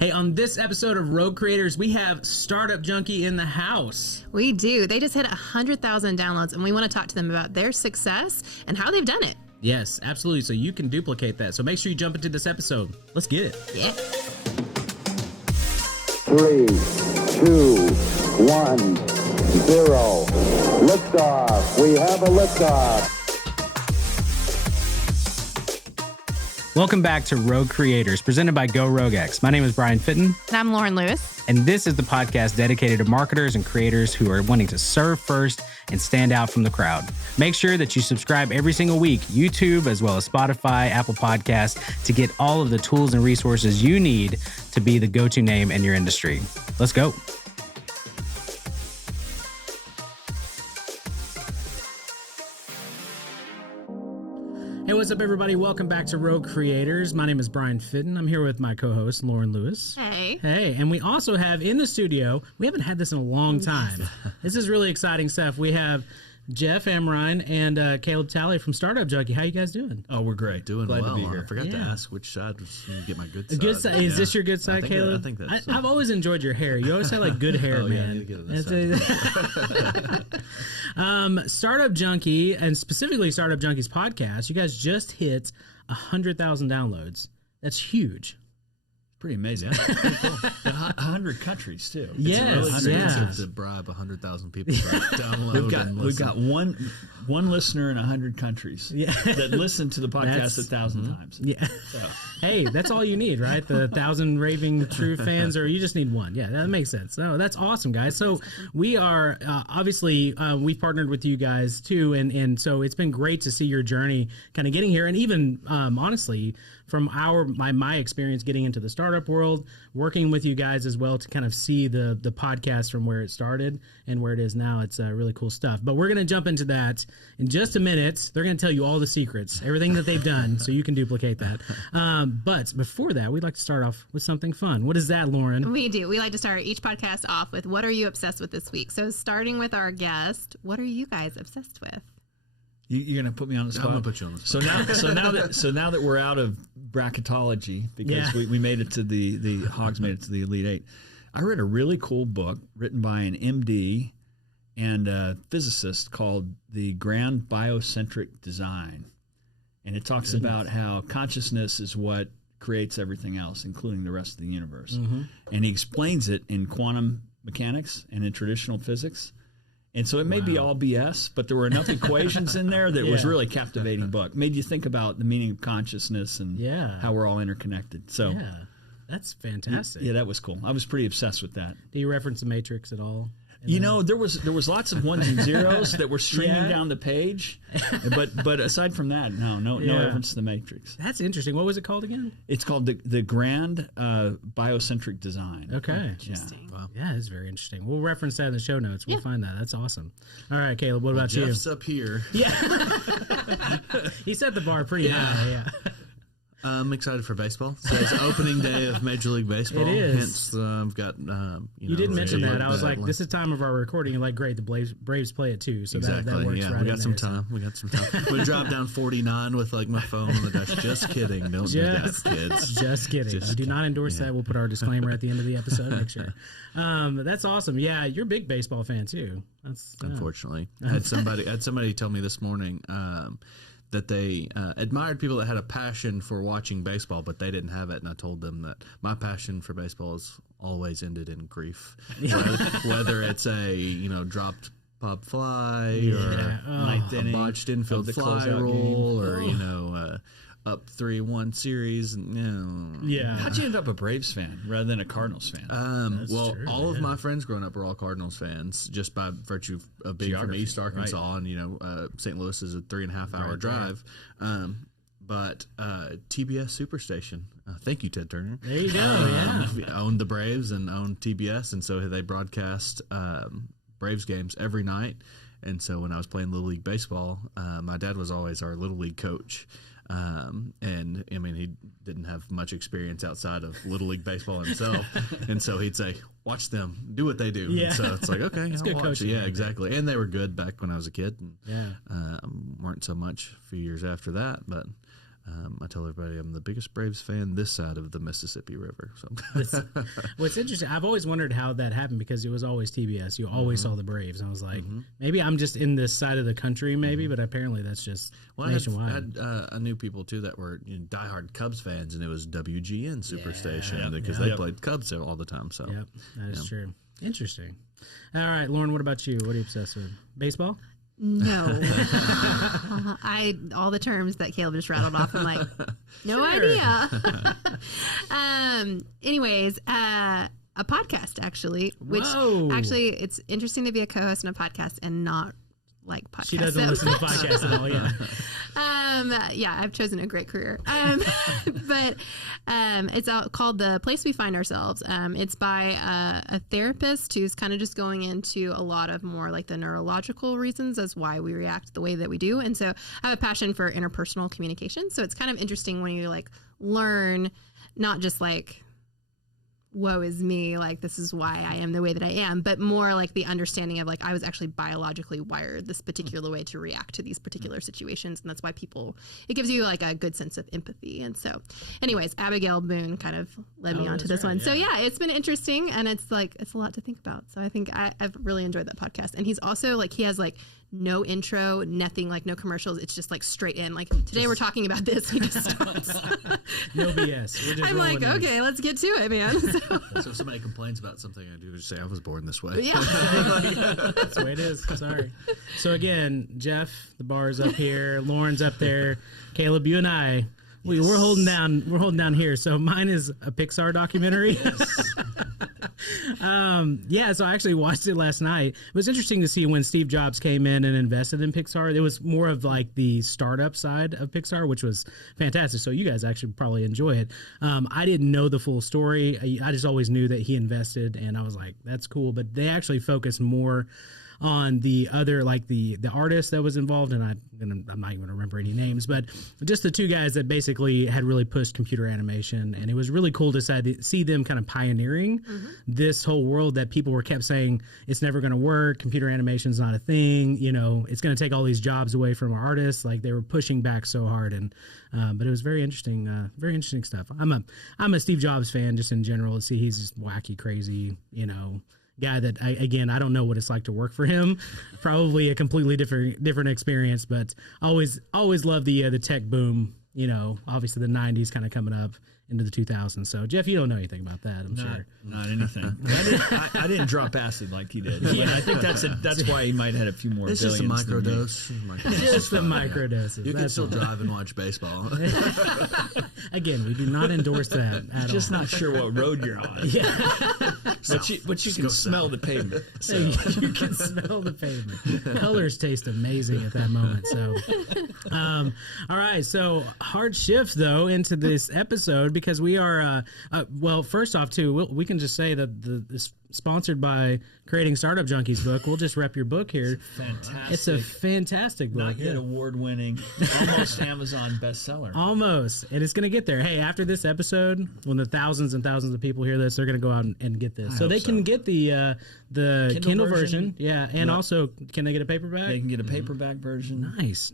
Hey, on this episode of Rogue Creators, we have Startup Junkie in the house. We do. They just hit 100,000 downloads, and we want to talk to them about their success and how they've done it. Yes, absolutely. So you can duplicate that. So make sure you jump into this episode. Let's get it. Yeah. 3, 2, 1, 0. Liftoff. We have a liftoff. Welcome back to Rogue Creators, presented by Go RogueX. My name is Brian Fitton. And I'm Lauren Lewis. And this is the podcast dedicated to marketers and creators who are wanting to serve first and stand out from the crowd. Make sure that you subscribe every single week, YouTube, as well as Spotify, Apple Podcasts, to get all of the tools and resources you need to be the go-to name in your industry. Let's go. Hey, what's up, everybody? Welcome back to Rogue Creators. My name is Brian Fitton. I'm here with my co-host, Lauren Lewis. Hey. Hey, and we also have in the studio, we haven't had this in a long time. This is really exciting stuff. We have Jeff Amrine and Caleb Talley from Startup Junkie. How you guys doing? Oh, we're great. Doing Glad well. to be here. I forgot to ask which side was going to get my good A side. good side. Is this your good side, Caleb? I think that's I've always enjoyed your hair. You always had like good hair, Oh, yeah, I man. need to get it this Startup Junkie, and specifically Startup Junkie's podcast, you guys just hit 100,000 downloads. That's huge. Pretty amazing. That's pretty cool. 100 countries, too. Yes, It's really yeah. expensive to bribe 100,000 people to download We've got one listener in 100 countries that listen to the podcast 1,000 times. Yeah. So. Hey, that's all you need, right? The 1,000 raving true fans, or you just need one. Yeah, that makes sense. No, that's awesome, guys. So we are obviously we've partnered with you guys too, and so it's been great to see your journey, kind of getting here, and even honestly, from my experience getting into the startup world, working with you guys as well to kind of see the podcast from where it started and where it is now. It's really cool stuff. But we're going to jump into that in just a minute. They're going to tell you all the secrets, everything that they've done, so you can duplicate that. But before that, we'd like to start off with something fun. What is that, Lauren? We do. We like to start each podcast off with what are you obsessed with this week? So starting with our guest, what are you guys obsessed with? You're going to put me on the spot? I'm going to put you on the spot. So now that we're out of bracketology, because we made it to the Hogs made it to the Elite Eight, I read a really cool book written by an MD and a physicist called The Grand Biocentric Design. And it talks about how consciousness is what creates everything else, including the rest of the universe. Mm-hmm. And he explains it in quantum mechanics and in traditional physics. And so it may be all BS, but there were enough equations in there that was really captivating book. Made you think about the meaning of consciousness and how we're all interconnected. So Yeah, that's fantastic. Yeah, that was cool. I was pretty obsessed with that. Do you reference the Matrix at all? You know, there was lots of ones and zeros that were streaming down the page, but aside from that, no reference to the Matrix. That's interesting. What was it called again? It's called the Grand Biocentric Design. Okay. Interesting. Wow. Yeah, it's very interesting. We'll reference that in the show notes. We'll find that. That's awesome. All right, Caleb, what about you? Jeff's up here. Yeah. He set the bar pretty high, yeah. I'm excited for baseball. So it's opening day of Major League Baseball. It is. Hence, I've got, You did mention ready that. to I was like, look this is time of our recording. You're like, great, the Braves play it too. So exactly. that works right We got in some there, so. time. We got some time. We drive down 49 with like my phone on the dash. Just kidding. Don't do that, kids. Just kidding. We do not endorse that. We'll put our disclaimer at the end of the episode. Make sure. That's awesome. Yeah, you're a big baseball fan too. That's Unfortunately, I had somebody tell me this morning that they admired people that had a passion for watching baseball, but they didn't have it. And I told them that my passion for baseball has always ended in grief, whether it's a dropped pop fly or a botched infield fly roll or up 3-1 series. Yeah. How'd you end up a Braves fan rather than a Cardinals fan? All of my friends growing up were all Cardinals fans, just by virtue of being from East Arkansas, and St. Louis is a 3.5 hour drive. But TBS Superstation, thank you, Ted Turner. There you go. Owned the Braves and owned TBS, and so they broadcast Braves games every night. And so when I was playing Little League Baseball, my dad was always our Little League coach. And I mean, he didn't have much experience outside of Little League Baseball himself. And so he'd say, watch them, do what they do. Yeah. And so it's like, okay, It's I'll good watch coaching. it. Yeah, exactly. And they were good back when I was a kid. And, Yeah. weren't so much a few years after that, but I tell everybody I'm the biggest Braves fan this side of the Mississippi River. So What's interesting, I've always wondered how that happened because it was always TBS. You always saw the Braves. I was like, maybe I'm just in this side of the country, maybe, but apparently that's just nationwide. I knew people too that were diehard Cubs fans, and it was WGN Superstation because they played Cubs all the time. So yep, that is true. Interesting. All right, Lauren, what about you? What are you obsessed with? Baseball? No. All the terms that Caleb just rattled off, I'm like, no idea. Anyways, a podcast actually, which actually it's interesting to be a co-host in a podcast and not like podcasts. She doesn't listen to podcasts at all, yeah. Yeah, I've chosen a great career. But it's called The Place We Find Ourselves. It's by a therapist who's kind of just going into a lot of more like the neurological reasons as why we react the way that we do. And so I have a passion for interpersonal communication. So it's kind of interesting when you like learn not just like, woe is me, like this is why I am the way that I am, but more like the understanding of like I was actually biologically wired this particular way to react to these particular situations, and that's why it gives you like a good sense of empathy. And so anyways, Abigail Boone kind of led me onto this one. Yeah. So yeah, it's been interesting, and it's like it's a lot to think about. So I think I've really enjoyed that podcast. And he's also like he has like no intro, nothing, like no commercials. It's just like straight in. Like today we're talking about this. He just starts. No BS. We're just I'm like, okay, let's get to it, man. So if somebody complains about something I do, just say I was born this way. Yeah. That's the way it is. Sorry. So again, Jeff, the bar is up here. Lauren's up there. Caleb, you and I, we're holding down. We're holding down here. So mine is a Pixar documentary. So I actually watched it last night. It was interesting to see when Steve Jobs came in and invested in Pixar. It was more of like the startup side of Pixar, which was fantastic. So you guys actually probably enjoy it. I didn't know the full story. I just always knew that he invested, and I was like, that's cool. But they actually focused more on the other, like the artist that was involved, and I'm not even going to remember any names, but just the two guys that basically had really pushed computer animation, and it was really cool to see them kind of pioneering this whole world that people kept saying it's never going to work, computer animation is not a thing, it's going to take all these jobs away from our artists. Like they were pushing back so hard, and but it was very interesting stuff. I'm a Steve Jobs fan just in general. See, he's just wacky, crazy, guy that I don't know what it's like to work for him. Probably a completely different experience, but always love the tech boom. Obviously the 90s kind of coming up into the 2000s. So Jeff, you don't know anything about that, I'm sure. Not anything. I didn't drop acid like he did. But I think that's why he might have had a few more. It's just a microdose. Just the microdoses. You can still drive and watch baseball. Again, we do not endorse that at just all. Not sure what road you're on. Yeah. But you can smell the pavement. So. You can smell the pavement. Colors taste amazing at that moment. So, all right. So hard shift though into this episode because we are. Well, first off, too, we can just say that this sponsored by Creating Startup Junkies book. We'll just rep your book here. Fantastic. It's a fantastic book. Not yet award-winning, almost Amazon bestseller. Almost. And it's going to get there. Hey, after this episode, when the thousands and thousands of people hear this, they're going to go out and get this. So they can get the Kindle version. Yeah. And also, can they get a paperback? They can get a paperback version. Nice.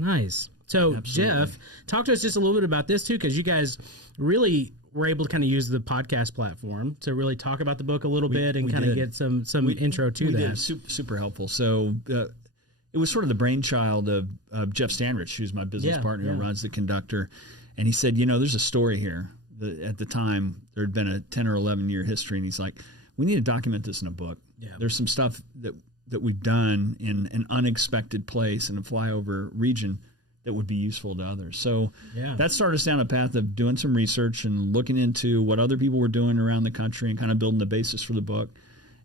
So, absolutely. Jeff, talk to us just a little bit about this, too, because you guys really were able to kind of use the podcast platform to really talk about the book a little bit and kind of get some intro to that. Did. Super helpful. So it was sort of the brainchild of Jeff Standrich, who's my business partner who runs the Conductor. And he said, there's a story here. At the time, there had been a 10 or 11-year history. And he's like, we need to document this in a book. Yeah. There's some stuff that we've done in an unexpected place in a flyover region that would be useful to others. So that started us down a path of doing some research and looking into what other people were doing around the country and kind of building the basis for the book,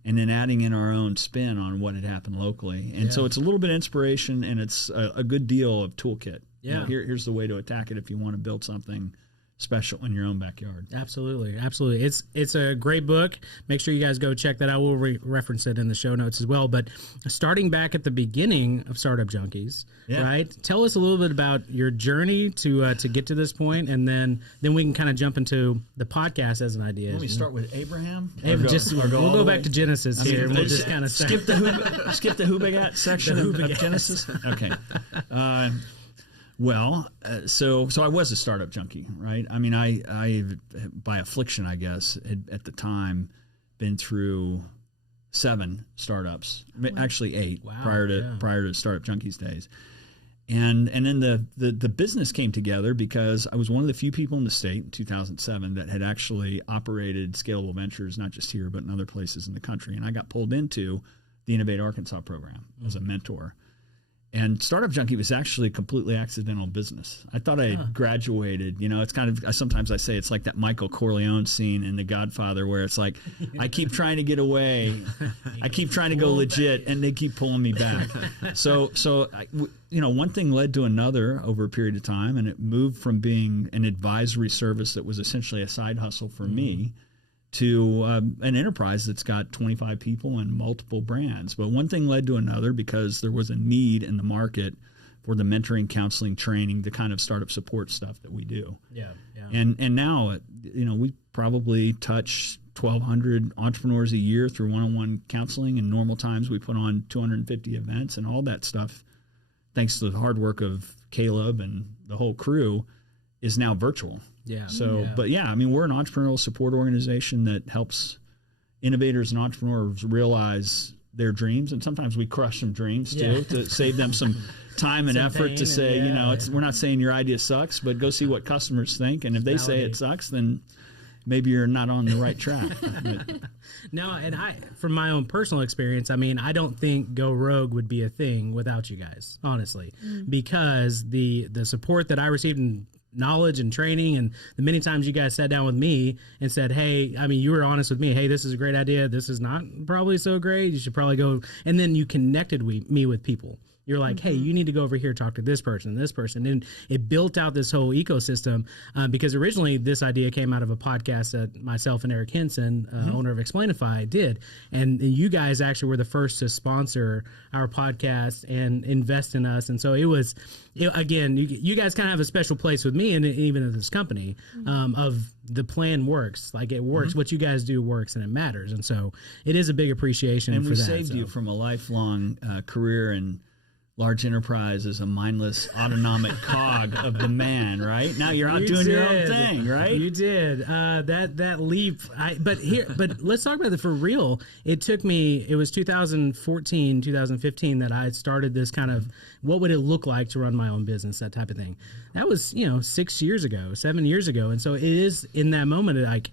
and then adding in our own spin on what had happened locally. And so it's a little bit of inspiration, and it's a good deal of toolkit. Yeah. Here's the way to attack it if you want to build something special in your own backyard. Absolutely. It's a great book. Make sure you guys go check that out. We'll reference it in the show notes as well. But starting back at the beginning of Startup Junkies, right? Tell us a little bit about your journey to get to this point, and then we can kind of jump into the podcast as an idea. Let me start with Abraham. We'll go back to Genesis here. We'll just kind of skip the Who Begat section of Genesis. Okay. Well, so I was a startup junkie, right? I mean, I by affliction, I guess, at the time, been through 7 startups, actually 8 prior to Startup Junkies days, and then the business came together because I was one of the few people in the state in 2007 that had actually operated scalable ventures, not just here but in other places in the country, and I got pulled into the Innovate Arkansas program as a mentor. And Startup Junkie was actually a completely accidental business. I thought I had graduated. You know, it's kind of, sometimes I say it's like that Michael Corleone scene in The Godfather where it's like, I keep trying to get away. I keep trying to go legit, and they keep pulling me back. So one thing led to another over a period of time, and it moved from being an advisory service that was essentially a side hustle for me to an enterprise that's got 25 people and multiple brands. But one thing led to another because there was a need in the market for the mentoring, counseling, training, the kind of startup support stuff that we do. Yeah. And now, we probably touch 1,200 entrepreneurs a year through one-on-one counseling. In normal times, we put on 250 events, and all that stuff, thanks to the hard work of Caleb and the whole crew, is now virtual. Yeah. So, but yeah, I mean, we're an entrepreneurial support organization that helps innovators and entrepreneurs realize their dreams. And sometimes we crush some dreams too, to save them some time and effort to say, we're not saying your idea sucks, but go see what customers think. And if they say it sucks, then maybe you're not on the right track. No, and from my own personal experience, I mean, I don't think Go Rogue would be a thing without you guys, honestly, because the support that I received in knowledge and training, and the many times you guys sat down with me and said, hey, I mean, you were honest with me. Hey, this is a great idea. This is not probably so great. You should probably go. And then you connected me with people. You're like, hey, you need to go over here, talk to this person. And it built out this whole ecosystem because originally this idea came out of a podcast that myself and Eric Henson, owner of Explainify, did. And you guys actually were the first to sponsor our podcast and invest in us. And so it was, again, you guys kind of have a special place with me and even in this company of the plan works. Like it works. What you guys do works and it matters. And so it is a big appreciation for that. And we saved you from a lifelong career in large enterprise as a mindless autonomic cog of the man, right? Now you're out doing your own thing, right? You did. That leap. But let's talk about it for real. It took me, it was 2014, 2015 that I started this kind of, what would it look like to run my own business, that type of thing. That was, 7 years ago. And so it is in that moment, like,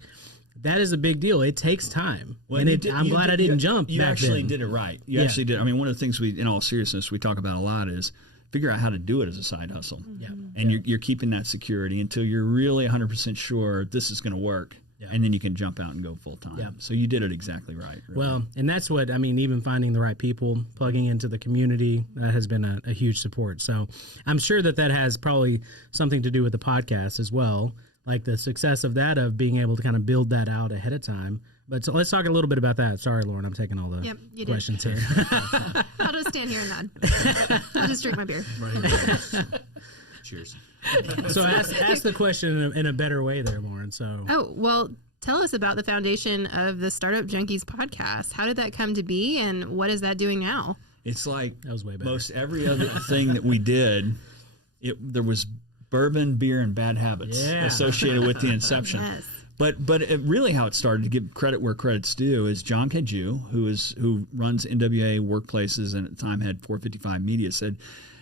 that is a big deal. It takes time. Well, and I'm glad I didn't jump You back actually then. did it right. You actually did. I mean, one of the things in all seriousness, we talk about a lot is figure out how to do it as a side hustle. Yeah. And you're keeping that security until you're really 100% sure this is going to work. Yeah. And then you can jump out and go full time. Yeah. So you did it exactly right. Really. Well, and that's what, I mean, even finding the right people, plugging into the community, that has been a huge support. So I'm sure that has probably something to do with the podcast as well. Like the success of that, of being able to kind of build that out ahead of time. But so let's talk a little bit about that. Sorry, Lauren, I'm taking all the questions here. I'll just stand here and nod. I'll just drink my beer. Cheers. So ask the question in a better way there, Lauren. So. Oh, well, tell us about the foundation of the Startup Junkies podcast. How did that come to be, and what is that doing now? It's like that was way better. Most every other thing that we did, there was bourbon, beer, and bad habits associated with the inception. Yes. But really how it started, to give credit where credit's due, is John Kaju, who runs NWA Workplaces and at the time had 455 Media, said,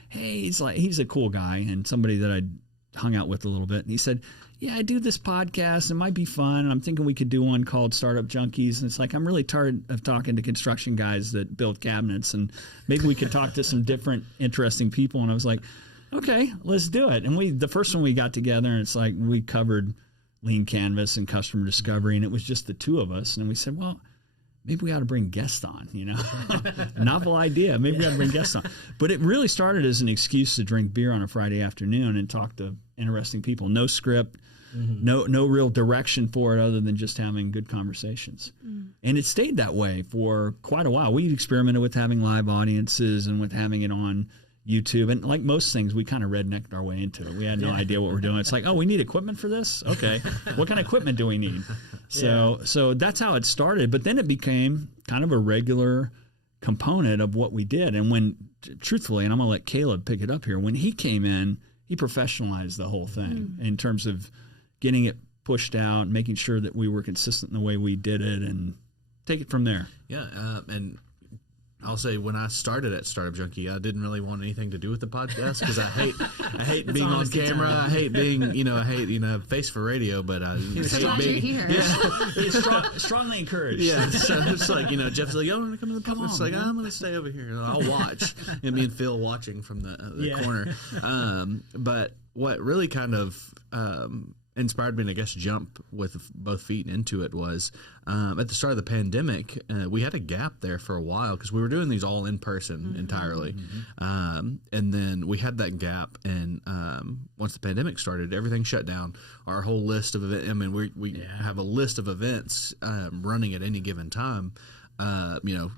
hey, he's a cool guy and somebody that I'd hung out with a little bit. And he said, yeah, I do this podcast. It might be fun. I'm thinking we could do one called Startup Junkies. And it's like, I'm really tired of talking to construction guys that build cabinets, and maybe we could talk to some different interesting people. And I was like, okay, let's do it. And the first one we got together, and it's like we covered lean canvas and customer discovery, and it was just the two of us. And we said, well, maybe we ought to bring guests on, Novel idea. Maybe we ought to bring guests on. But it really started as an excuse to drink beer on a Friday afternoon and talk to interesting people. No script, no real direction for it other than just having good conversations. And it stayed that way for quite a while. We experimented with having live audiences and with having it on YouTube, and like most things, we kind of rednecked our way into it. We had no idea what we're doing. It's like, oh, we need equipment for this? Okay. What kind of equipment do we need? So that's how it started. But then it became kind of a regular component of what we did. And when, truthfully, and I'm going to let Caleb pick it up here, when he came in, he professionalized the whole thing in terms of getting it pushed out, making sure that we were consistent in the way we did it, and take it from there. Yeah, and I'll say when I started at Startup Junkie, I didn't really want anything to do with the podcast because I hate being on camera. I hate being, face for radio, but I hate being here. It's strongly encouraged. Yeah, so it's like, Jeff's like, I'm going to come to the podcast. It's like, I'm going to stay over here. I'll watch. And me and Phil watching from the corner. But what really kind of inspired me to, I guess, jump with both feet into it was at the start of the pandemic, we had a gap there for a while because we were doing these all in person entirely. And then we had that gap, and once the pandemic started, everything shut down. Our whole list of events, I mean, we have a list of events running at any given time.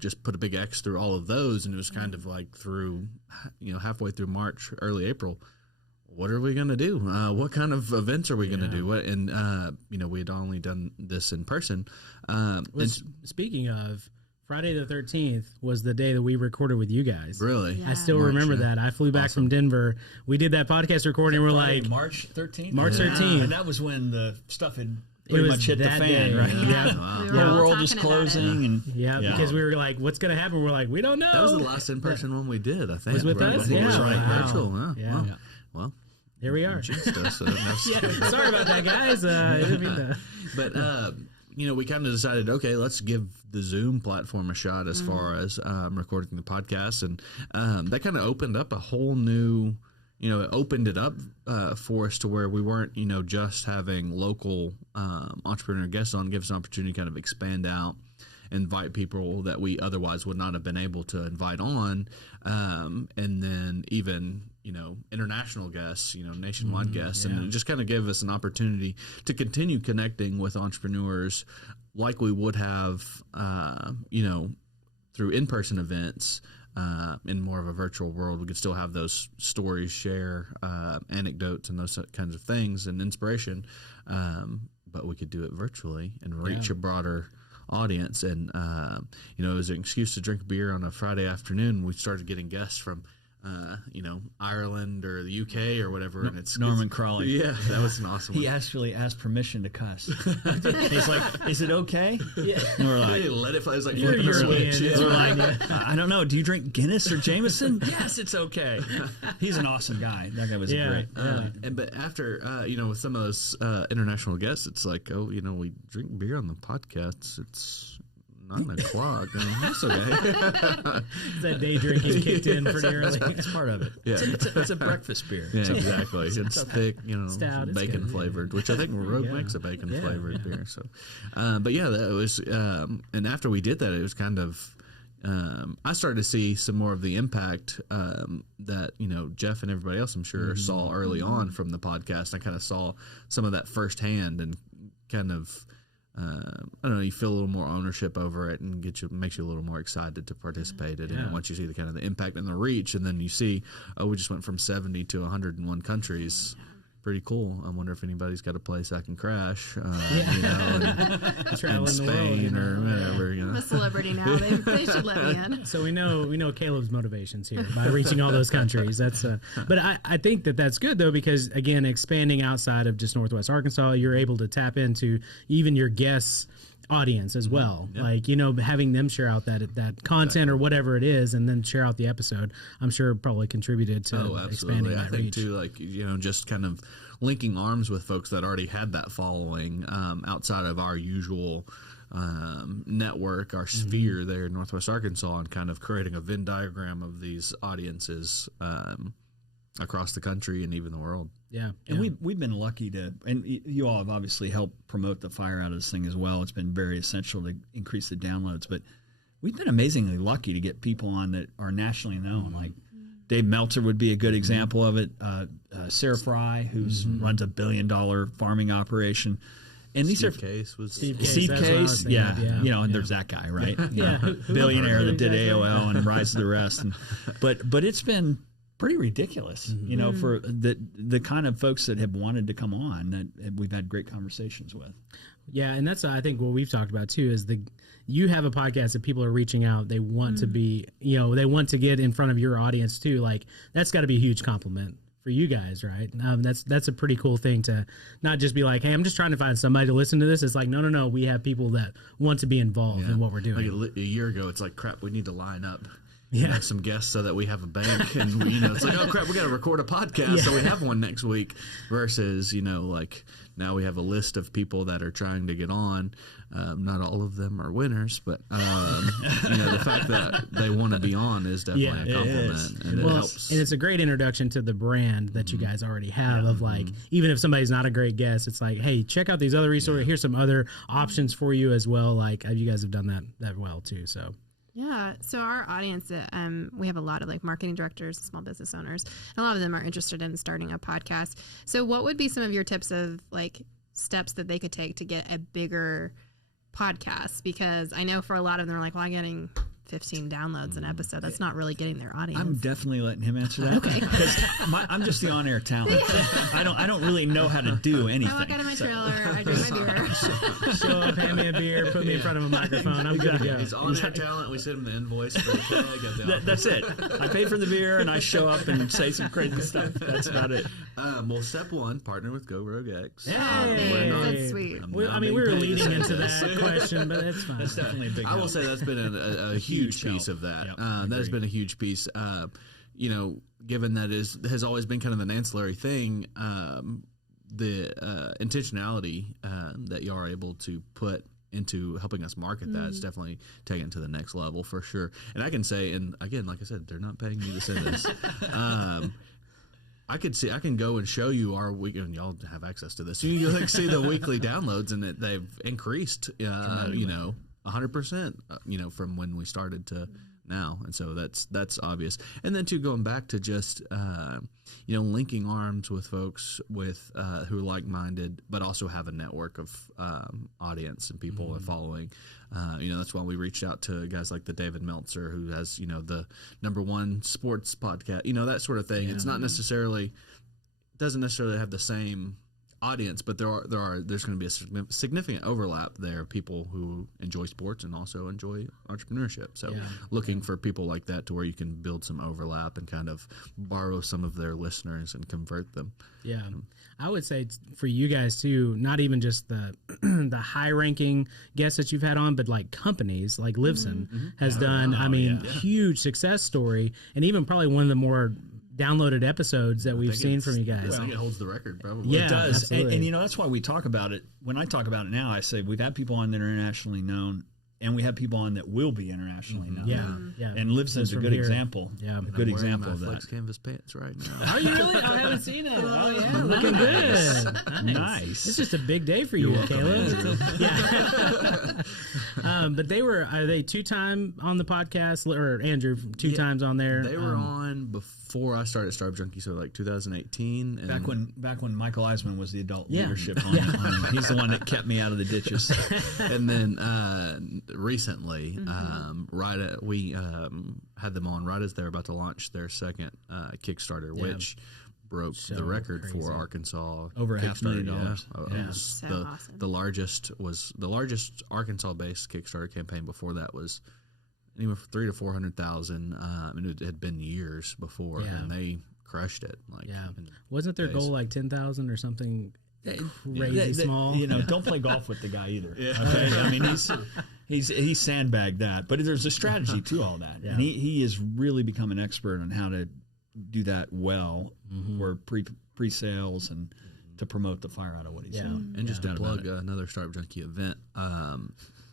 Just put a big X through all of those, and it was kind of like through, halfway through March, early April. What are we going to do? What kind of events are we going to do? And we had only done this in person. Speaking of, Friday the 13th was the day that we recorded with you guys. Really? Yeah. I still remember that. I flew back from Denver. We did that podcast recording. And we're like, March 13th? March 13th. And that was when the stuff had pretty much hit the fan, day, right? Yeah. Wow. The world is closing. And because we were like, what's going to happen? We're like, we don't know. That was the last in-person one we did, I think. Was with us? It was Wow. virtual. Huh? Yeah. Wow. Well, here we are. jinxed us, so Sorry about that, guys. I didn't mean to. But we kind of decided, okay, let's give the Zoom platform a shot as far as recording the podcast, and that kind of opened up a whole new, it opened it up for us to where we weren't, just having local entrepreneur guests on, give us an opportunity to kind of expand out, invite people that we otherwise would not have been able to invite on, and then even international guests, nationwide guests, and it just kind of gave us an opportunity to continue connecting with entrepreneurs like we would have, through in-person events. In more of a virtual world, we could still have those stories, share anecdotes and those kinds of things and inspiration, but we could do it virtually and reach a broader audience. And it was an excuse to drink beer on a Friday afternoon. We started getting guests from Ireland or the UK or whatever. And it's Norman Crawley. Yeah, that was an awesome He one. actually asked permission to cuss. He's like, is it okay? Yeah. And we're like, They let it fly. It was like You're flipping a European. switch. It's Yeah. fine. I don't know. Do you drink Guinness or Jameson? Yes, it's okay. He's an awesome guy. That guy was great. But after with some of those international guests, it's like, we drink beer on the podcast. It's 9 o'clock. I mean, that's okay. That day drinking kicked in pretty early. That's part of it. Yeah. It's a breakfast beer. Yeah, exactly. It's thick, Stout, it's bacon good. flavored, which I think Rogue go. makes a bacon flavored beer. So, but yeah, that was. And after we did that, it was kind of. I started to see some more of the impact that Jeff and everybody else, I'm sure, saw early on from the podcast. I kind of saw some of that firsthand, and kind of. I don't know. You feel a little more ownership over it, and makes you a little more excited to participate in it. And once you see the kind of the impact and the reach, and then you see, we just went from 70 to 101 countries. Pretty cool. I wonder if anybody's got a place I can crash, in Spain or whatever. I'm a celebrity now. They should let me in. So we know Caleb's motivations here by reaching all those countries. That's but I think that's good though, because again, expanding outside of just Northwest Arkansas, you're able to tap into even your guests' audience as well. Like having them share out that content or whatever it is, and then share out the episode. I'm sure probably contributed to expanding that I think reach. too, like just kind of linking arms with folks that already had that following outside of our usual network, our sphere there in Northwest Arkansas, and kind of creating a Venn diagram of these audiences across the country and even the world. Yeah. And we've been lucky to, and you all have obviously helped promote the fire out of this thing as well. It's been very essential to increase the downloads, but we've been amazingly lucky to get people on that are nationally known. Like Dave Meltzer would be a good example of it. Sarah Fry, who runs $1 billion farming operation. And these Steve are Case was Steve Steve That's what I was Case, thinking of, and there's that guy, right? Yeah. Billionaire that did Exactly. AOL and Rise of the Rest. But it's been pretty ridiculous, for the kind of folks that have wanted to come on that we've had great conversations with. Yeah, and that's I think what we've talked about too is you have a podcast that people are reaching out. They want to be, they want to get in front of your audience too. Like that's got to be a huge compliment for you guys, right? That's a pretty cool thing to not just be like, hey, I'm just trying to find somebody to listen to this. It's like, no, we have people that want to be involved in what we're doing. Like a year ago, it's like, crap, we need to line up. Yeah. Some guests so that we have a bank, and it's like, oh crap, we got to record a podcast, so we have one next week. Versus, like now we have a list of people that are trying to get on. Not all of them are winners, but the fact that they want to be on is definitely a compliment, and it helps. And it's a great introduction to the brand that you guys already have. Of like, even if somebody's not a great guest, it's like, hey, check out these other resources. Here's some other options for you as well. Like you guys have done that well too. So. Yeah. So our audience, we have a lot of like marketing directors, small business owners, and a lot of them are interested in starting a podcast. So what would be some of your tips of like steps that they could take to get a bigger podcast? Because I know for a lot of them are like, well, I'm getting 15 downloads an episode. That's not really getting their audience. I'm definitely letting him answer that. Okay. Because I'm just the on-air talent. I don't really know how to do anything. I walk out of my trailer, I drink my beer. Show up, hand me a beer, put me in front of a microphone. I'm good to go. He's on-air talent. We send him the invoice for the keg. That's it. I pay for the beer and I show up and say some crazy stuff. That's about it. Well, step one, partner with Go Rogue X. Hey, that's sweet. We were leading into that question, but it's fine. That's definitely a big I will say that's been a huge piece of that. Yep, that has been a huge piece. Given that has always been kind of an ancillary thing, the intentionality that you are able to put into helping us market that is definitely taken to the next level for sure. And I can say, and again, like I said, they're not paying me to say this. I can go and show you our week, and y'all have access to this. You can see the weekly downloads, and they've increased, 100%, from when we started to now. And so that's obvious. And then going back to just, linking arms with folks who are like-minded, but also have a network of audience and people and following. That's why we reached out to guys like the David Meltzer, who has, the #1 sports podcast, that sort of thing. It's not doesn't necessarily have the same audience, but there's going to be a significant overlap there. People who enjoy sports and also enjoy entrepreneurship. So looking for people like that to where you can build some overlap and kind of borrow some of their listeners and convert them. Yeah. I would say for you guys too, not even just the the high ranking guests that you've had on, but like companies like Livson has done, huge success story, and even probably one of the more downloaded episodes that we've seen from you guys. I think it holds the record, probably. Yeah, it does. And that's why we talk about it. When I talk about it now, I say we've had people on that are internationally known, and we have people on that will be internationally known. Yeah. And Livson's a good example. Yeah. A good example of that. Flex canvas pants right now. Are you really? I haven't seen it. Oh, yeah. Looking good. Nice. It's just a big day for you, Caleb. But are they 2-time on the podcast, or Andrew, 2 times on there? They were on before I started Startup Junkie, so like 2018. And back when Michael Eisman was the adult leadership on he's the one that kept me out of the ditches. And then recently, we had them on right as they were about to launch their second Kickstarter, which broke the record for Arkansas. Over Kickstarter. $500,000. So awesome. The largest Arkansas-based Kickstarter campaign before that was anywhere from 300,000 to 400,000. And it had been years before, and they crushed it. Wasn't their goal like 10,000 or something? Crazy small. Don't play golf with the guy either. Okay, I mean he's sandbagged that, but there's a strategy to all that, and he has really become an expert on how to do that well for pre-sales and to promote the fire out of what he's doing. And just to plug another Startup Junkie event,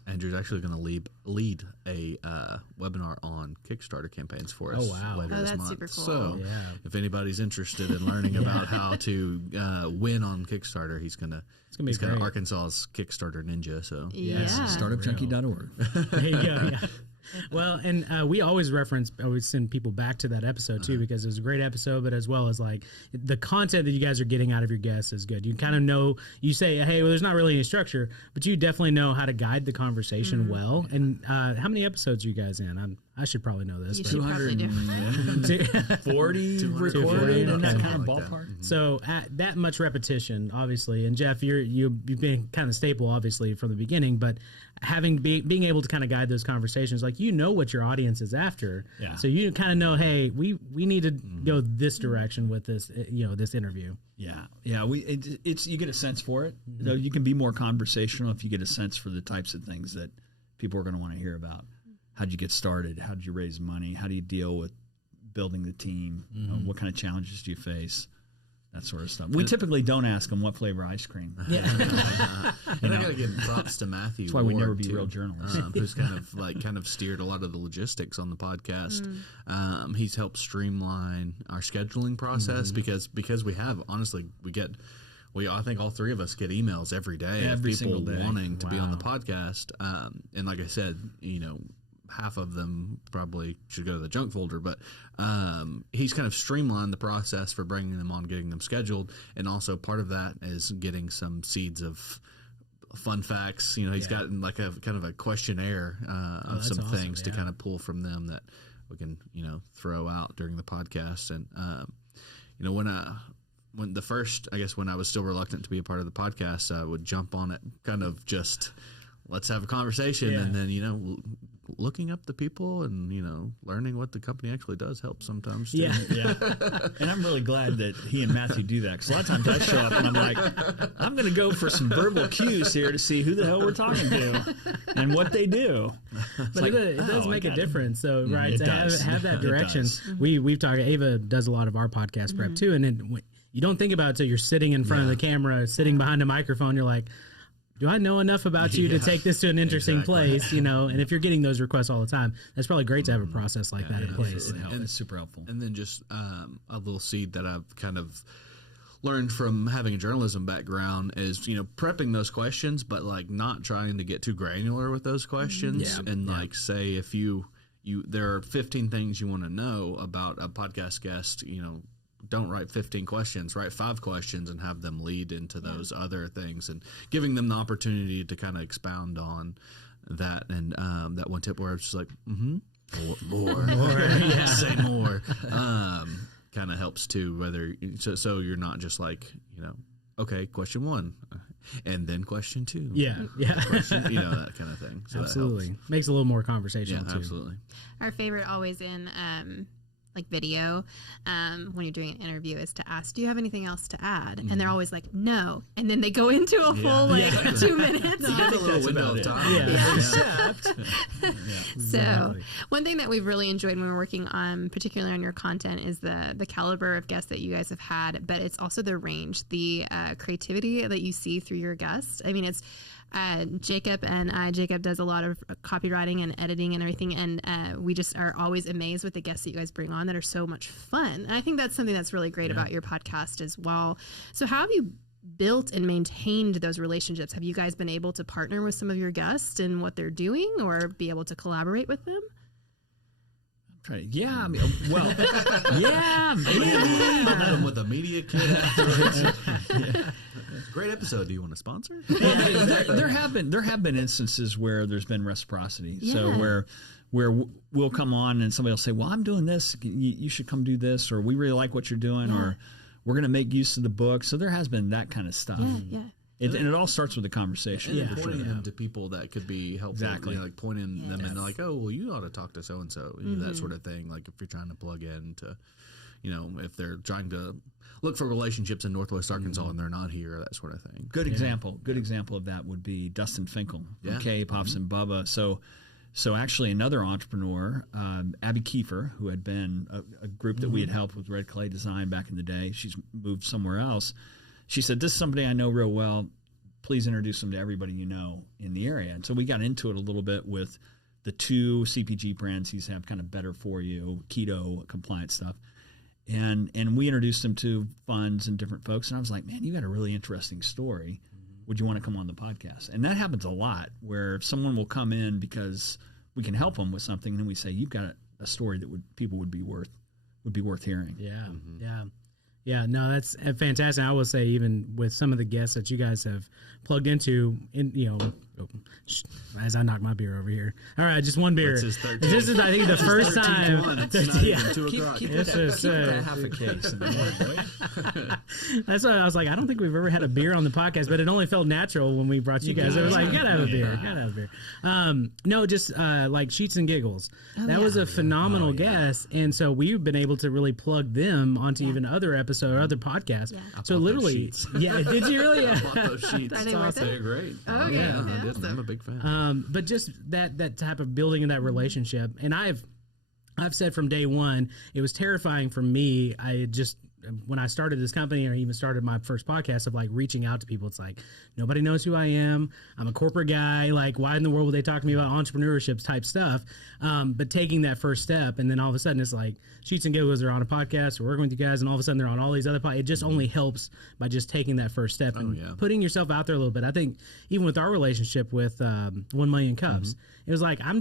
Andrew's actually going to lead a webinar on Kickstarter campaigns for us later this month. Super cool. So if anybody's interested in learning about how to win on Kickstarter, he's kind of Arkansas's Kickstarter ninja. So startupjunkie.org. There you go. Yeah. Well, and we always send people back to that episode too, because it was a great episode, but as well as like the content that you guys are getting out of your guests is good. You kind of know, you say, hey, well, there's not really any structure, but you definitely know how to guide the conversation well. And how many episodes are you guys in? I should probably know this. You should probably do. 40 recorded in that kind of ballpark. So at that much repetition, obviously, and Jeff, you've been kind of staple, obviously, from the beginning, but being able to kind of guide those conversations, like like you know what your audience is after. Yeah. So you kind of know, hey, we need to go this direction with this this interview. Yeah. It's you get a sense for it. So you can be more conversational if you get a sense for the types of things that people are going to want to hear about. How'd you get started? How did you raise money? How do you deal with building the team? What kind of challenges do you face? That sort of stuff. We typically don't ask them what flavor ice cream. Yeah. And I got to give props to Matthew. That's why we Ward, never be too, real journalists. Who's kind of steered a lot of the logistics on the podcast. He's helped streamline our scheduling process because we have honestly I think all three of us get emails every day of Every people single day. wanting to be on the podcast. And like I said, half of them probably should go to the junk folder, but he's kind of streamlined the process for bringing them on, getting them scheduled, and also part of that is getting some seeds of fun facts. He's gotten like a kind of a questionnaire of some awesome, things to kind of pull from them that we can throw out during the podcast. And when I was still reluctant to be a part of the podcast, I would jump on it, kind of just let's have a conversation, and then looking up the people and learning what the company actually does helps sometimes too. Yeah. And I'm really glad that he and Matthew do that, because a lot of times I show up and I'm like, I'm going to go for some verbal cues here to see who the hell we're talking to and what they do. But it does make a difference. So right, It to does. have that It direction. does. We've talked. Ava does a lot of our podcast prep too, and then you don't think about it until you're sitting in front of the camera, sitting behind a microphone. You're like, do I know enough about you to take this to an interesting place? And if you're getting those requests all the time, that's probably great to have a process like that in place. It's super helpful. And then just a little seed that I've kind of learned from having a journalism background is, prepping those questions, but like not trying to get too granular with those questions. Like say if you there are 15 things you want to know about a podcast guest, don't write 15 questions, write 5 questions and have them lead into those other things, and giving them the opportunity to kind of expound on that. And that one tip where it's just like, more, say more, kind of helps too, whether so you're not just like, okay, question 1 and then question 2. Question, that kind of thing. So Absolutely. Makes a little more conversational too. Absolutely. Our favorite always in like video when you're doing an interview is to ask, do you have anything else to add? And they're always like, no, and then they go into a full 2 minutes. Give a little window of time. So one thing that we've really enjoyed when we're working on, particularly on your content, is the caliber of guests that you guys have had, but it's also the range, the creativity that you see through your guests. I mean, it's Jacob does a lot of copywriting and editing and everything, and we just are always amazed with the guests that you guys bring on that are so much fun. And I think that's something that's really great about your podcast as well. So how have you built and maintained those relationships? Have you guys been able to partner with some of your guests in what they're doing, or be able to collaborate with them? Yeah, maybe. Help them with a media kit afterwards. Great episode. Do you want to sponsor? There have been instances where there's been reciprocity. Yeah. So where we'll come on and somebody will say, well, I'm doing this, you should come do this, or we really like what you're doing, or we're going to make use of the book. So there has been that kind of stuff. Yeah. And it all starts with a conversation. And pointing them to people that could be helpful. Exactly. Like pointing them in, like, oh, well, you ought to talk to so and so, that sort of thing. Like if you're trying to plug in to, if they're trying to look for relationships in Northwest Arkansas and they're not here, that sort of thing. Good example of that would be Dustin Finkel from K, Pops and Bubba. So actually another entrepreneur, Abby Kiefer, who had been a group that we had helped with Red Clay Design back in the day. She's moved somewhere else. She said, this is somebody I know real well. Please introduce them to everybody you know in the area. And so we got into it a little bit with the 2 CPG brands he's have, kind of better for you, keto compliant stuff. And we introduced them to funds and different folks. And I was like, man, you got a really interesting story. Would you want to come on the podcast? And that happens a lot, where someone will come in because we can help them with something. And then we say, you've got a story that people would be worth hearing. Yeah. Yeah, no, that's fantastic. I will say, even with some of the guests that you guys have plugged into, as I knock my beer over here. All right, just one beer. This is, I think, the first time. Keep half a case. That's why I was like, I don't think we've ever had a beer on the podcast, but it only felt natural when we brought you guys. It was like, gotta have a beer, gotta have a beer. No, just like Sheets and Giggles. That was a phenomenal guest, and so we've been able to really plug them onto even other episodes or other podcasts. Yeah. So literally, did you really? I bought those sheets. Are they worth it? They're great. Oh, okay. Yeah, I did. I'm a big fan. But just that type of building of that relationship, and I've said from day one, it was terrifying for me. When I started this company, or even started my first podcast, of like reaching out to people, it's like, nobody knows who I am. I'm a corporate guy. Like, why in the world would they talk to me about entrepreneurship type stuff? But taking that first step, and then all of a sudden it's like, Sheets and Giggles are on a podcast, we're working with you guys, and all of a sudden they're on all these other podcasts. It just only helps by just taking that first step and putting yourself out there a little bit. I think even with our relationship with 1 Million Cups, it was like, I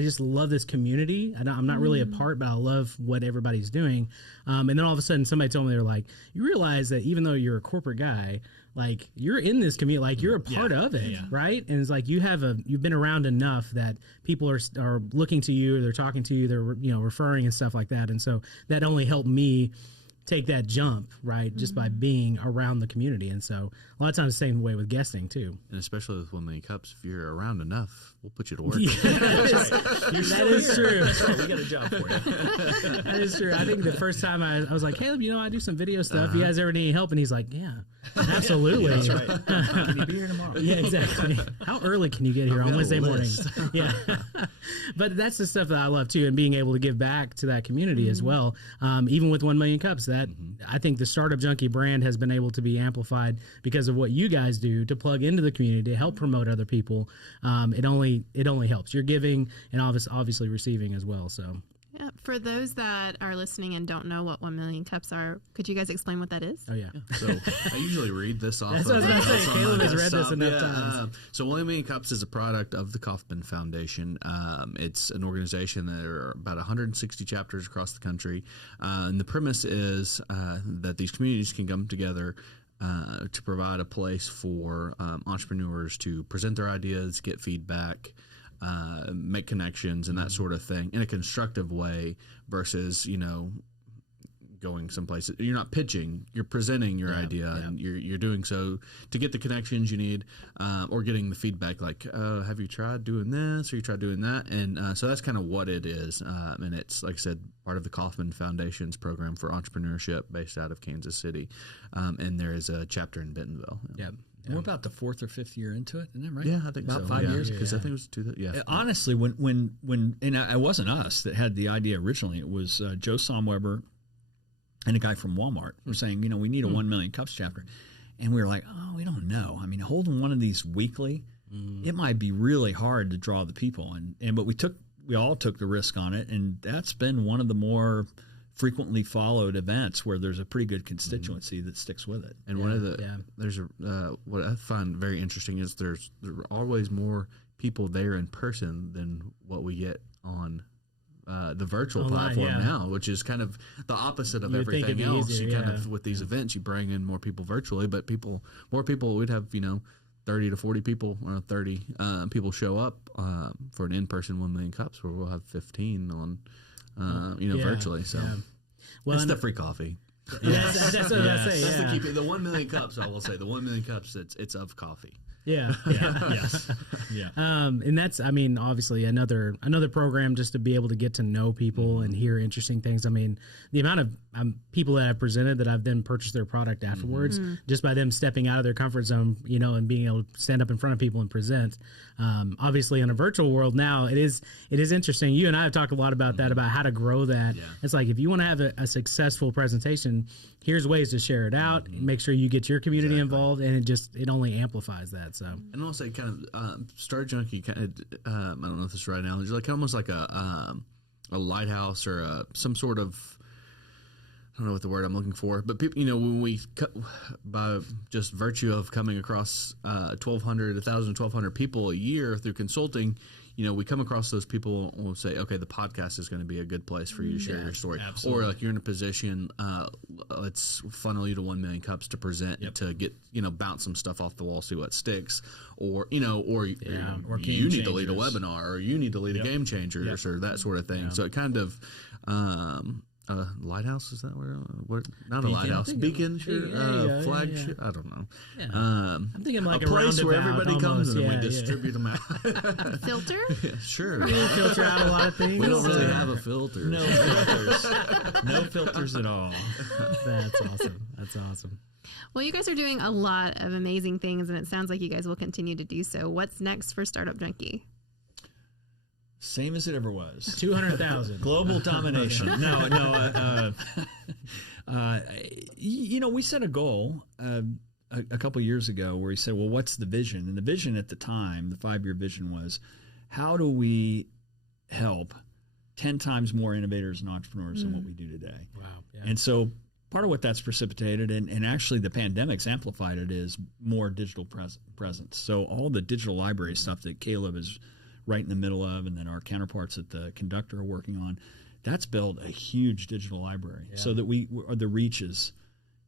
just love this community. I'm not really a part, but I love what everybody's doing. And then all of a sudden somebody told me, they were like, you realize that even though you're a corporate guy, like, you're in this community, like, you're a part of it, right? And it's like, you've been around enough that people are looking to you, they're talking to you, they're referring and stuff like that. And so that only helped me take that jump, right, just by being around the community. And so a lot of times the same way with guesting too. And especially with 1 Million Cups, if you're around enough, we'll put you to work. That is true. That's right. We got a job for you. That is true. I think the first time I was like, Caleb, I do some video stuff. You guys ever need help? And he's like, yeah, absolutely. That's right. Can you be here tomorrow? Yeah, exactly. How early can you get here on Wednesday mornings? Yeah. But that's the stuff that I love too, and being able to give back to that community as well. Even with 1 Million Cups, that I think the Startup Junkie brand has been able to be amplified because of what you guys do to plug into the community, to help promote other people. It only helps. You're giving and obviously receiving as well. So. Yeah, for those that are listening and don't know what 1 Million Cups are, could you guys explain what that is? Oh, yeah. So I usually read this off. That's what I was going to say. Caleb has read this enough times. So 1 Million Cups is a product of the Kaufman Foundation. It's an organization that are about 160 chapters across the country. And the premise is that these communities can come together to provide a place for entrepreneurs to present their ideas, get feedback, make connections and that sort of thing in a constructive way versus, going someplace. You're not pitching, you're presenting your idea and you're doing so to get the connections you need or getting the feedback like, have you tried doing this or you tried doing that? And so that's kind of what it is. And it's, like I said, part of the Kaufman Foundation's program for entrepreneurship based out of Kansas City. And there is a chapter in Bentonville. Yeah. And we're about the 4th or 5th year into it, isn't that right? Yeah, I think about so. 5 years. Because I think it was Honestly, when and it wasn't us that had the idea originally. It was Joe Somweber and a guy from Walmart were saying, we need a 1 Million Cups chapter, and we were like, oh, we don't know. I mean, holding one of these weekly, it might be really hard to draw the people, but we all took the risk on it, and that's been one of the more frequently followed events where there's a pretty good constituency that sticks with it. And one of the what I find very interesting is there are always more people there in person than what we get on the virtual platform now, which is kind of the opposite of everything else. Easier, you kind of, with these events, you bring in more people virtually, but more people, we'd have 30 to 40 people, or 30 people show up for an in-person 1 Million Cups, where we'll have 15 on virtually. So well, it's the free coffee. That's what I was going to say. That's the key. The 1 Million Cups, I will say, the 1 Million Cups, it's of coffee. Yeah. Yes. Yeah. And that's, obviously another program just to be able to get to know people and hear interesting things. The amount of people that I've presented that I've then purchased their product afterwards, just by them stepping out of their comfort zone, and being able to stand up in front of people and present. Obviously in a virtual world now, it is interesting. You and I have talked a lot about that, about how to grow that. Yeah. It's like, if you want to have a successful presentation, here's ways to share it out, make sure you get your community involved, and it only amplifies that. So, and also kind of Star Junkie, kind of, I don't know if this is right now, it's like almost like a lighthouse or some sort of, I don't know what the word I'm looking for, but people, when we by just virtue of coming across 1,200, 1,000, 1,200 people a year through consulting, we come across those people and we'll say, okay, the podcast is going to be a good place for you to share your story. Absolutely. Or like you're in a position, let's funnel you to 1 million cups to present to get, bounce some stuff off the wall, see what sticks. Or, or you need to lead a webinar, or you need to lead a Game Changers or that sort of thing. Yeah. So it kind of, lighthouse, is that where not Beacon. A lighthouse, beacon, sure, flagship, I don't know. Yeah. I'm thinking like a place where everybody almost, comes and we distribute them out. Filter? Yeah, sure. We filter out a lot of things. We don't really have a filter. No filters. No filters at all. That's awesome. Well, you guys are doing a lot of amazing things, and it sounds like you guys will continue to do so. What's next for Startup Junkie? Same as it ever was. 200,000. Global domination. No. We set a goal a couple years ago where we said, well, what's the vision? And the vision at the time, the 5-year vision was, how do we help 10 times more innovators and entrepreneurs than what we do today? Wow. Yeah. And so part of what that's precipitated, and actually the pandemic's amplified it, is more digital presence. So all the digital library stuff that Caleb is right in the middle of, and then our counterparts at the Conductor are working on, that's built a huge digital library so that the reach is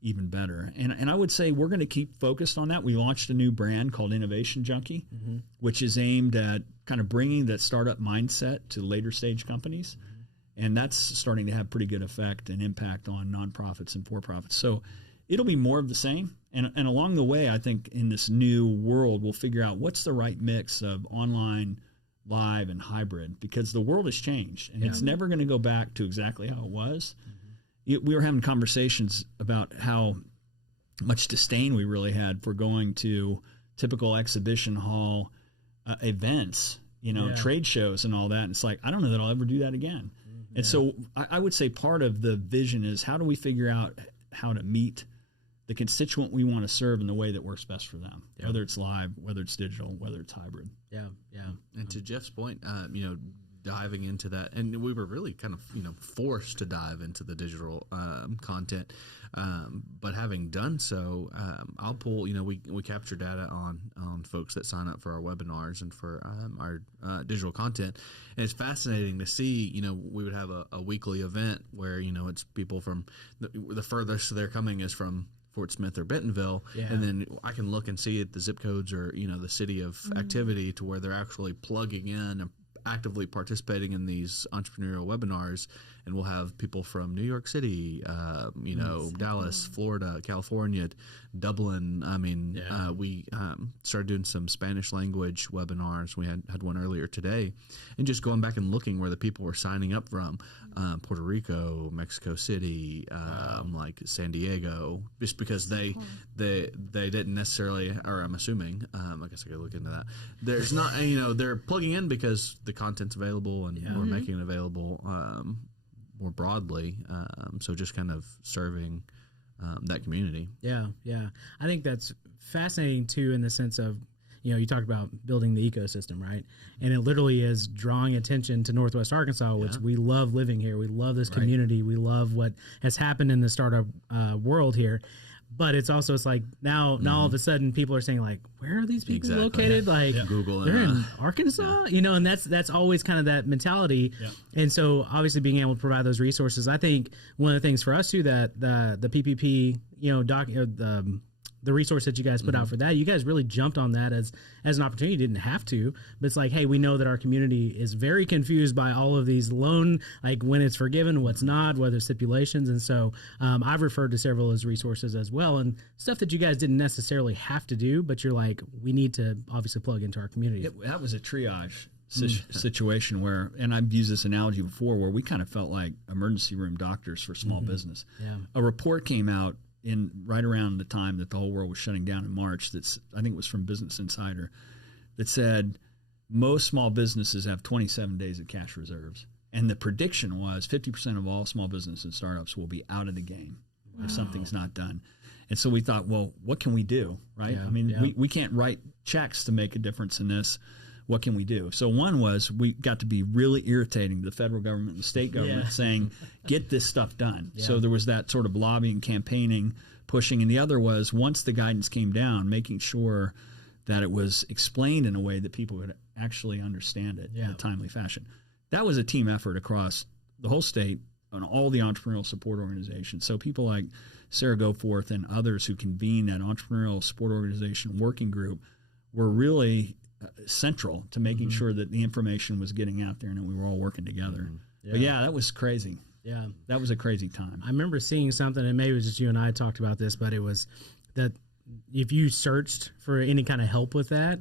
even better. And I would say we're going to keep focused on that. We launched a new brand called Innovation Junkie, which is aimed at kind of bringing that startup mindset to later stage companies. And that's starting to have pretty good effect and impact on nonprofits and for-profits. So it'll be more of the same. And along the way, I think in this new world, we'll figure out what's the right mix of online, live, and hybrid, because the world has changed and it's never going to go back to exactly how it was. We were having conversations about how much disdain we really had for going to typical exhibition hall events, trade shows and all that. And it's like, I don't know that I'll ever do that again. And so I would say part of the vision is, how do we figure out how to meet the constituent we want to serve in the way that works best for them, whether it's live, whether it's digital, whether it's hybrid. Yeah. And to Jeff's point, diving into that, and we were really kind of forced to dive into the digital content, but having done so, I'll pull we capture data on folks that sign up for our webinars and for our digital content, and it's fascinating to see. We would have a weekly event where it's people from the furthest they're coming is from Fort Smith or Bentonville, and then I can look and see the zip codes or the city of activity to where they're actually plugging in and actively participating in these entrepreneurial webinars. And we'll have people from New York City, Dallas, Florida, California, Dublin. We started doing some Spanish language webinars. We had one earlier today, and just going back and looking where the people were signing up from, Puerto Rico, Mexico City, like San Diego, just because they didn't necessarily, or I'm assuming, I guess I could look into that. There's not, they're plugging in because the content's available and we're making it available more broadly. So just kind of serving that community. Yeah. I think that's fascinating too, in the sense of, you talked about building the ecosystem, right? And it literally is drawing attention to Northwest Arkansas, which we love living here. We love this community. We love what has happened in the startup world here. But it's like now all of a sudden people are saying, like, where are these people located? Like, Google, they're in Arkansas, and that's always kind of that mentality. Yeah. And so obviously being able to provide those resources, I think one of the things for us too, that the PPP, the resource that you guys put out for that, you guys really jumped on that as an opportunity. You didn't have to, but it's like, hey, we know that our community is very confused by all of these loan, like when it's forgiven, what's not, whether stipulations. And so I've referred to several of those resources as well, and stuff that you guys didn't necessarily have to do, but you're like, we need to obviously plug into our community. That was a triage situation where, and I've used this analogy before, where we kind of felt like emergency room doctors for small business. Yeah. A report came out right around the time that the whole world was shutting down in March, I think it was from Business Insider, that said most small businesses have 27 days of cash reserves. And the prediction was 50% of all small businesses and startups will be out of the game if something's not done. And so we thought, well, what can we do, right? We can't write checks to make a difference in this. what can we do? So one was we got to be really irritating to the federal government and the state government, saying, get this stuff done. So there was that sort of lobbying, campaigning, pushing. And the other was, once the guidance came down, making sure that it was explained in a way that people could actually understand it in a timely fashion. That was a team effort across the whole state on all the entrepreneurial support organizations. So people like Sarah Goforth and others who convened that entrepreneurial support organization working group were really central to making sure that the information was getting out there and that we were all working together. But that was crazy. Yeah, that was a crazy time. I remember seeing something, and maybe it was just you and I talked about this, but it was that if you searched for any kind of help with that,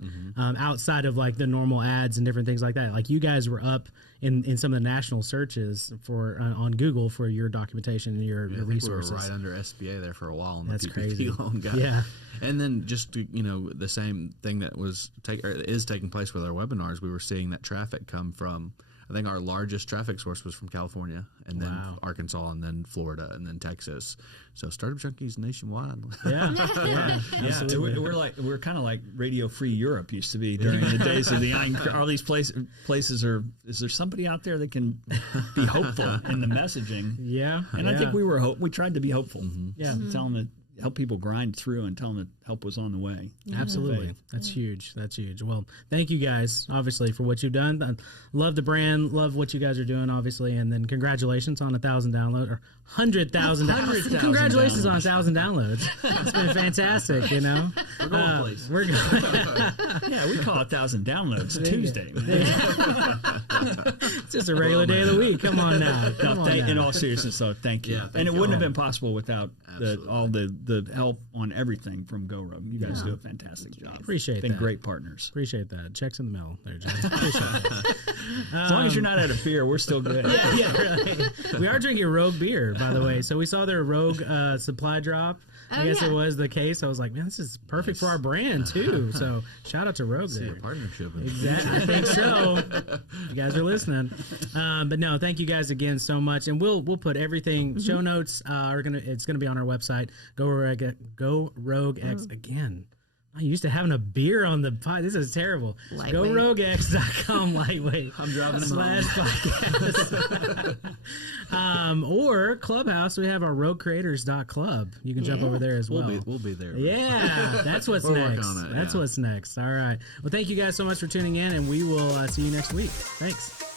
outside of like the normal ads and different things like that, like you guys were up in some of the national searches for on Google for your documentation and your resources. We were right under SBA there for a while. That's the PPP crazy. Loan guy. Yeah. And then just to, the same thing that is taking place with our webinars, we were seeing that traffic come from. I think our largest traffic source was from California, and then Arkansas, and then Florida, and then Texas. So Startup Junkies nationwide. Yeah. We're kind of like Radio Free Europe used to be during the days of the all these places are. Is there somebody out there that can be hopeful in the messaging? Yeah. And I think we tried to be hopeful. Yeah. Tell them that. Help people grind through and tell them that help was on the way. Absolutely. That's huge. That's huge. Well, thank you guys, obviously, for what you've done. I love the brand, love what you guys are doing, obviously, and then congratulations on 1,000 downloads, or 100,000 downloads. Congratulations on 1,000 downloads. It's been fantastic, We're going place. We're going. Yeah, we call 1,000 downloads Tuesday. It's just a regular day of the week. Come on now. In all seriousness, though, thank you. And it wouldn't have been possible without all the help on everything from Go Rogue. You guys do a fantastic job. Appreciate that. Been great partners. Appreciate that. Checks in the mail there, John. Appreciate that. As long as you're not out of beer, we're still good. Really. We are drinking Rogue beer, by the way. So we saw their Rogue supply drop. I guess it was the case. I was like, man, this is perfect for our brand too. So shout out to Rogue there. Partnership. Exactly. I think so. You guys are listening. But no, thank you guys again so much. And we'll put everything. Show notes it's gonna be on our website. Go Rogue X again. I'm used to having a beer on the pod. This is terrible. GoRogueX.com lightweight. I'm driving /podcast. Or Clubhouse. We have our roguecreators.club. You can jump over there as well. We'll be there. Yeah, that's what's next. That's what's next. All right. Well, thank you guys so much for tuning in, and we will see you next week. Thanks.